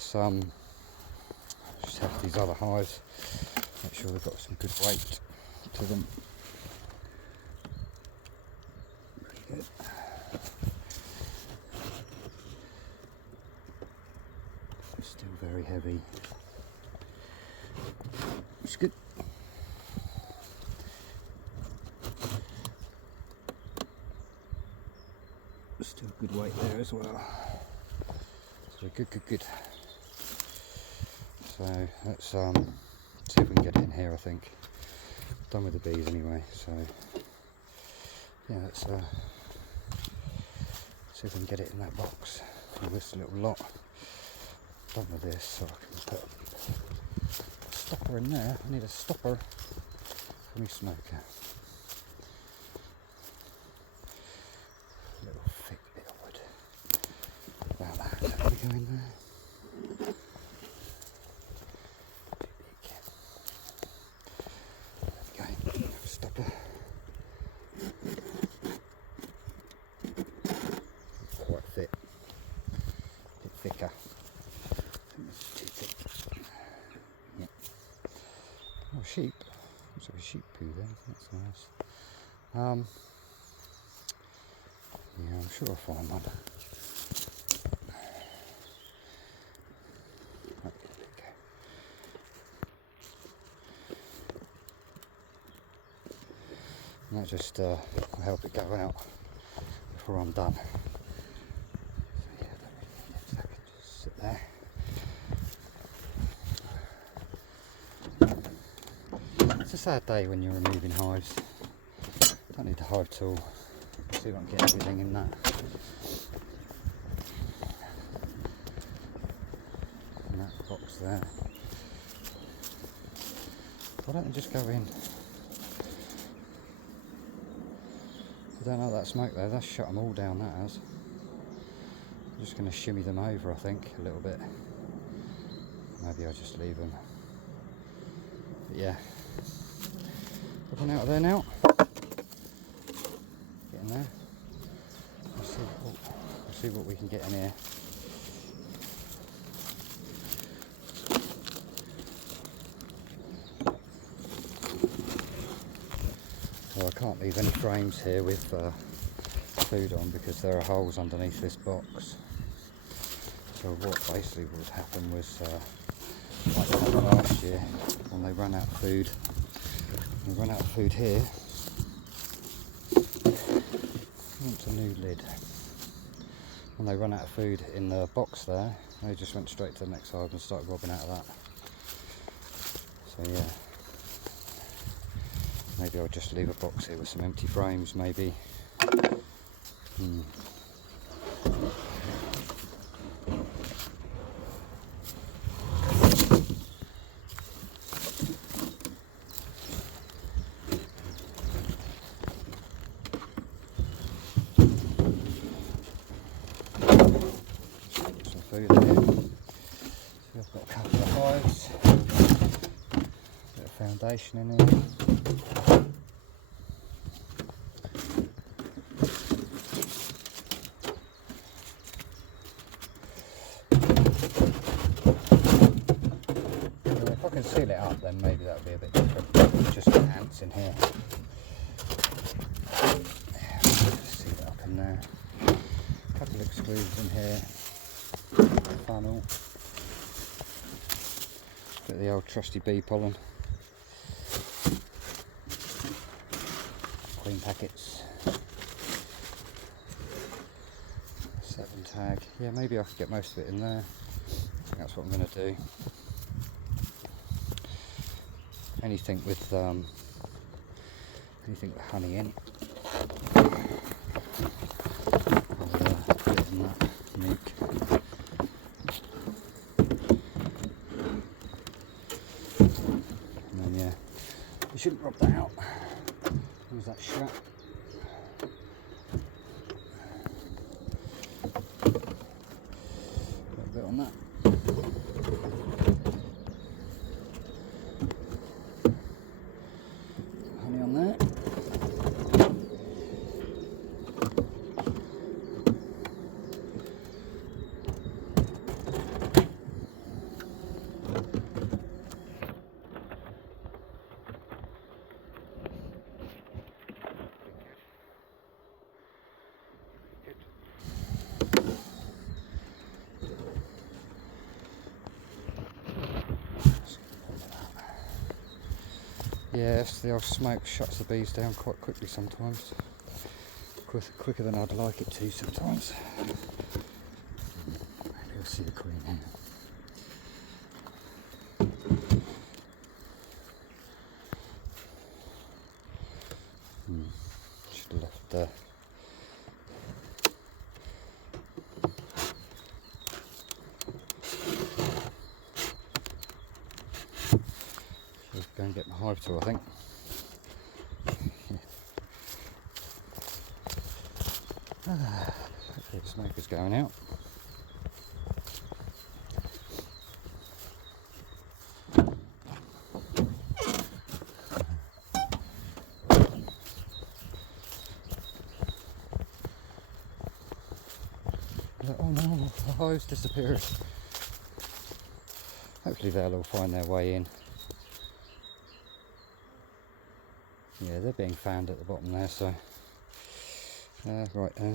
Let's just have these other hives, make sure they've got some good weight to them. Very good. Still very heavy. It's good. Still good weight there as well. So good. So let's see if we can get it in here. I think done with the bees anyway. So yeah, let's see if we can get it in that box. From this little lot. Done with this, so I can put a stopper in there. I need a stopper for my smoker. A little thick bit of wood. About that. So we go in there. Too big. There we go. Stopper. Quite thick. A bit thicker. Oh, sheep. Looks like a sheep poo there. That's nice. Yeah, I'm sure I'll find one. Right, there we go. And that just will help it go out before I'm done. So yeah, that can just sit there. It's a sad day when you're removing hives. Don't need the hive tool. See if I can get everything in that. In that box there. Why don't they just go in? I don't know that smoke there. That's shut them all down. That has. I'm just going to shimmy them over. I think a little bit. Maybe I'll just leave them. But yeah. Looking out of there now. Get in there. Let's see what we can get in here. So I can't leave any frames here with food on because there are holes underneath this box. So what basically would happen was like last year when they ran out of food. We run out of food here. Wants a new lid. When they run out of food in the box there, they just went straight to the next hive and started robbing out of that. So yeah, maybe I'll just leave a box here with some empty frames. Maybe. Food here. So I've got a couple of hives, bit of foundation in here. And if I can seal it up, then maybe that'll be a bit different. Just get ants in here. Seal it up in there. A couple of extrusions in here. Funnel, bit of the old trusty bee pollen, queen packets, 7 tag. Yeah, maybe I could get most of it in there. I think that's what I'm going to do. Anything with honey in. I'll put it in that nuke. You shouldn't rub that out. Use that shut. A little bit on that. Honey on there. Yes, the old smoke shuts the bees down quite quickly sometimes. Quicker than I'd like it to sometimes. You'll see the queen here. Should have left there. Should go and get my hive tool, I think. Hopefully the smoke is going out. Oh no, the hive's disappeared. Hopefully they'll all find their way in. Yeah, they're being found at the bottom there, so... right, the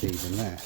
bees in there.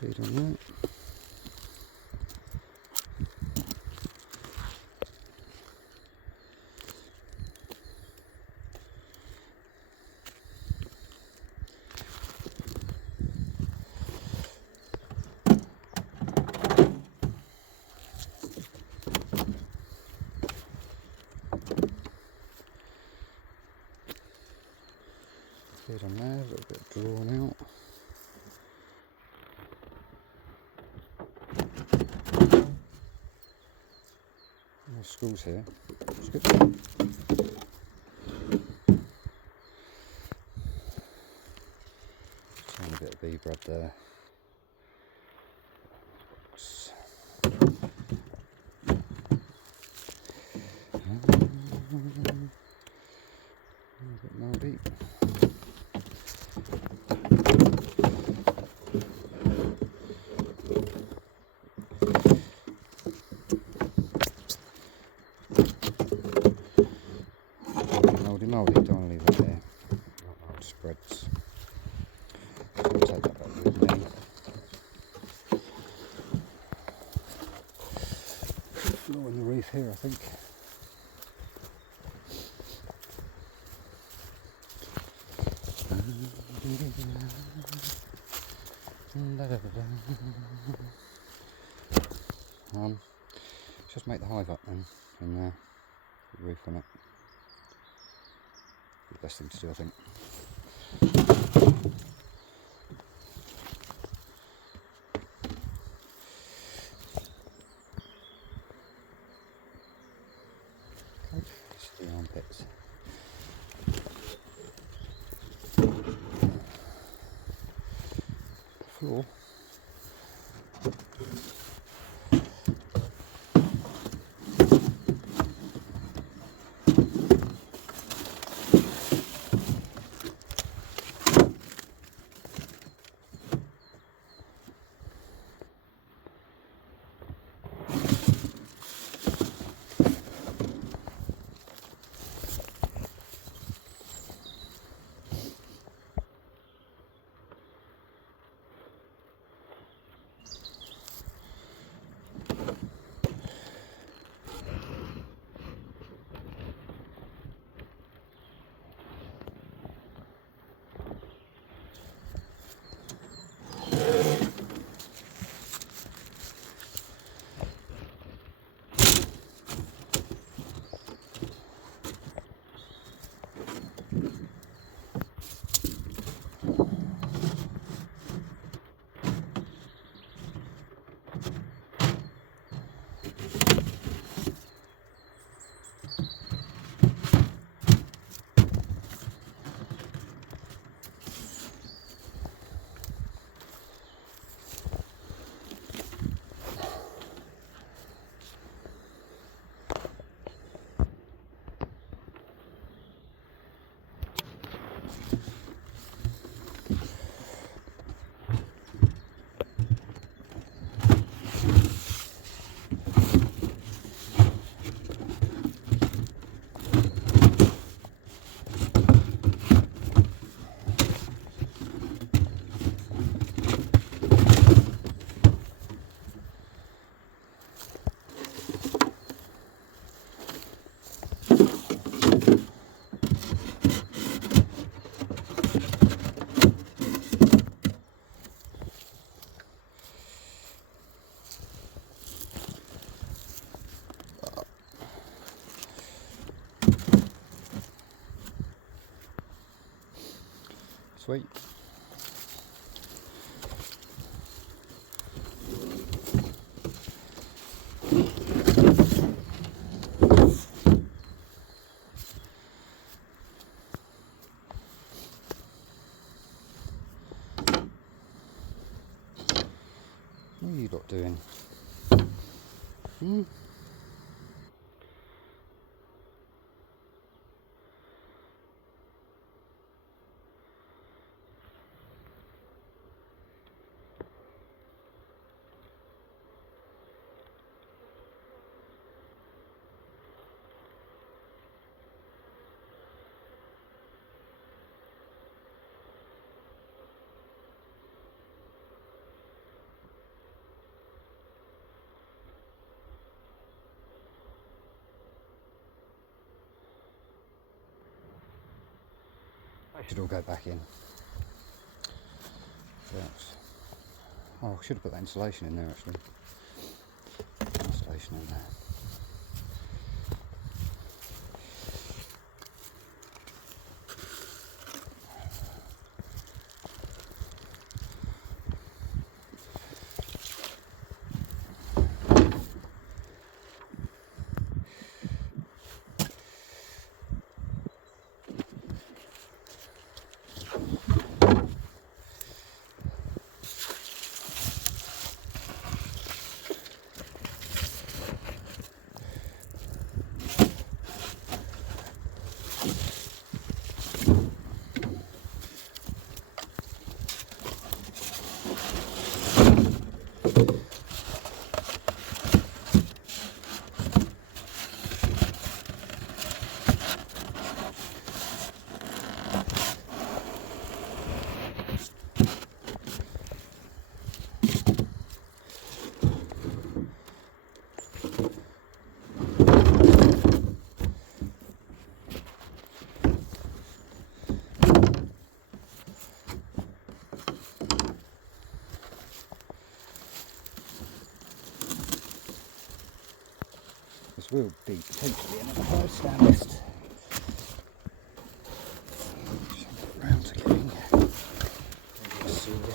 Feed on that. Feed on there, a little bit drawn out. No schools here. It's good. Trying a bit of bee bread there. A bit mouldy. Mouldy, don't want to leave it there. It spreads. I'll take that back with me. Floor in the reef here, I think. Just make the hive up then, and the roof on it. The best thing to do, I think. Okay, just the armpits. Floor. Sweet. What are you lot doing? They should all go back in. Oh, I should have put that insulation in there actually. Insulation in there. This will be potentially another 5-stand list. Round to getting seated.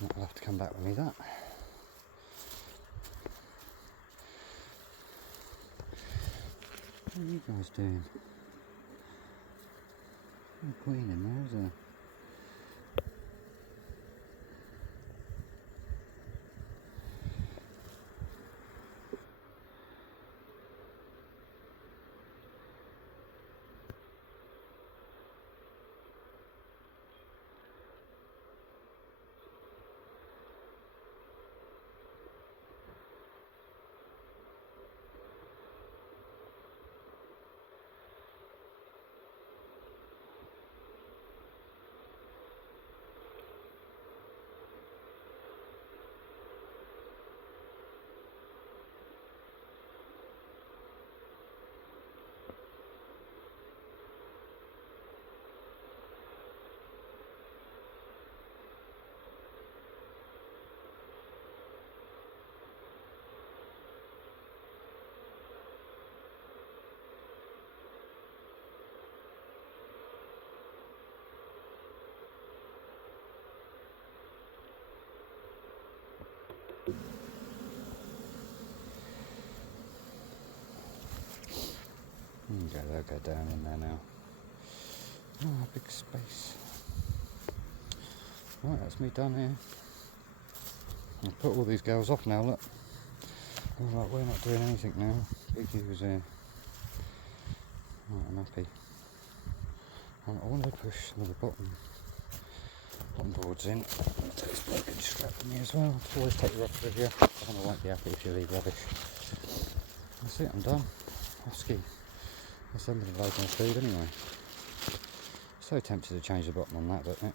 I'll have to come back with me that. What are you guys doing? No queen in there, is there? They'll go down in there now. Oh, big space. Right, that's me done here. I'll put all these girls off now, look. Alright, we're not doing anything now. Big Hugh's here. Right, I'm happy. Right, I want to push some of the bottom boards in. I'll take this broken strap with me as well. I'll always take the rubbish with you. I won't be happy if you leave rubbish. That's it, I'm done. Off ski. That's something to load my food anyway. So tempted to change the bottom on that, but yeah.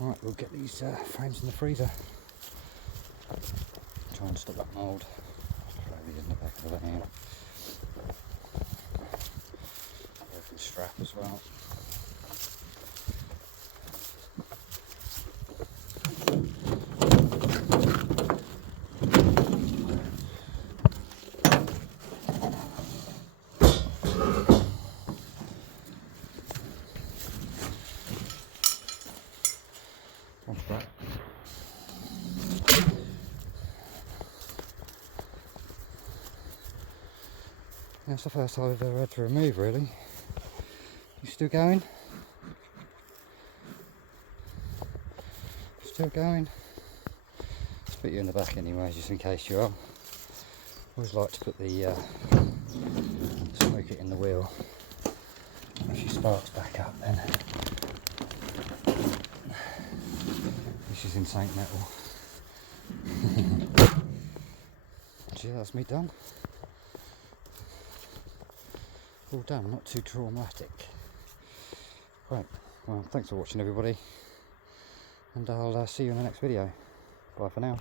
Alright, we'll get these frames in the freezer. Try and stop that mould. Throw these in the back of the van. Broken strap as well. That's the first time I've ever had to remove, really. You still going? Still going? Let's put you in the back anyway, just in case you are. Always like to put the smoke it in the wheel. If she sparks back up, then this is in Saint Metal. Gee, that's me done. All done, not too traumatic. Right, well, thanks for watching, everybody, and I'll see you in the next video. Bye for now.